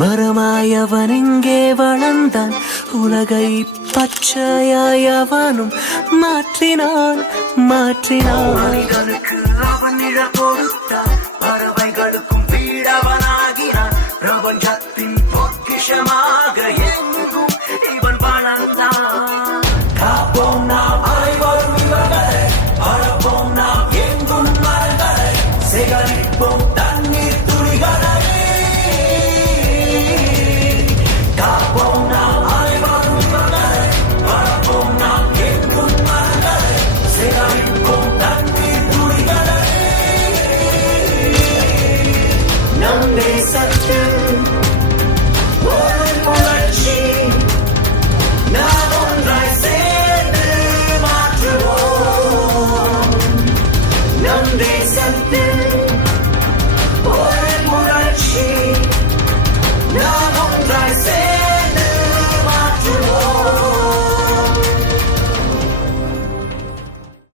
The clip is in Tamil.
மரமாய் அவன் இங்கே வளர்ந்தான், உலகை பச்சையாய் அவனும் மாற்றினான். மனிதனுக்கு அவன் நிழல் கொடுத்தான்.